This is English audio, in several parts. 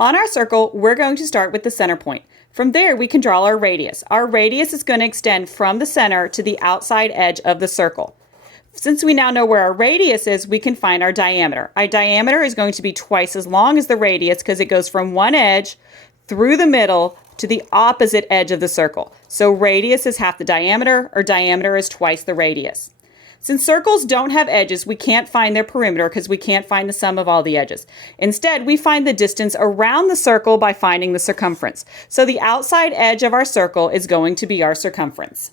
On our circle, we're going to start with the center point. From there, we can draw our radius. Our radius is going to extend from the center to the outside edge of the circle. Since we now know where our radius is, we can find our diameter. Our diameter is going to be twice as long as the radius because it goes from one edge through the middle to the opposite edge of the circle. So radius is half the diameter, or diameter is twice the radius. Since circles don't have edges, we can't find their perimeter because we can't find the sum of all the edges. Instead, we find the distance around the circle by finding the circumference. So the outside edge of our circle is going to be our circumference.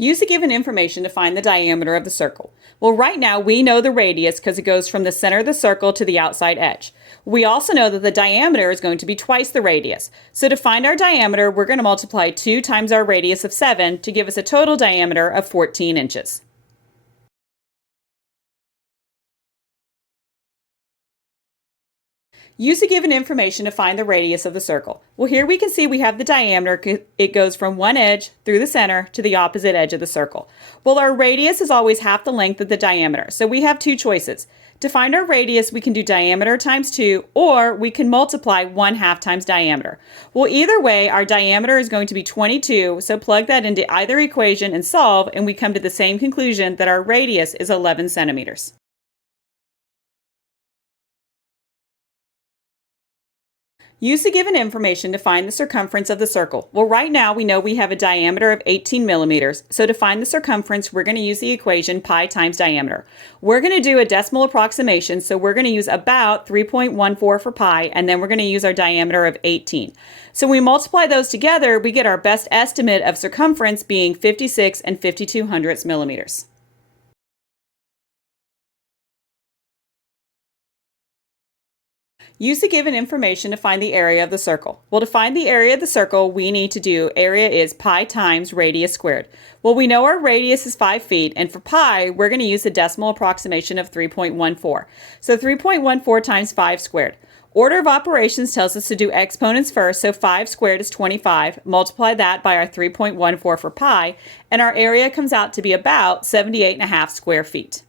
Use the given information to find the diameter of the circle. Well, right now we know the radius because it goes from the center of the circle to the outside edge. We also know that the diameter is going to be twice the radius. So to find our diameter, we're going to multiply 2 times our radius of 7 to give us a total diameter of 14 inches. Use the given information to find the radius of the circle. Well, here we can see we have the diameter. It goes from one edge through the center to the opposite edge of the circle. Well, our radius is always half the length of the diameter, so we have two choices. To find our radius, we can do diameter times 2, or we can multiply 1/2 times diameter. Well, either way, our diameter is going to be 22, so plug that into either equation and solve, and we come to the same conclusion that our radius is 11 centimeters. Use the given information to find the circumference of the circle. Well, right now we know we have a diameter of 18 millimeters, so to find the circumference, we're going to use the equation pi times diameter. We're going to do a decimal approximation, so we're going to use about 3.14 for pi, and then we're going to use our diameter of 18. So when we multiply those together, we get our best estimate of circumference being 56 and 52 millimeters. Use the given information to find the area of the circle. Well, to find the area of the circle, we need to do area is pi times radius squared. Well, we know our radius is 5 feet, and for pi, we're going to use the decimal approximation of 3.14. So 3.14 times 5 squared. Order of operations tells us to do exponents first, so 5 squared is 25. Multiply that by our 3.14 for pi, and our area comes out to be about 78.5 square feet.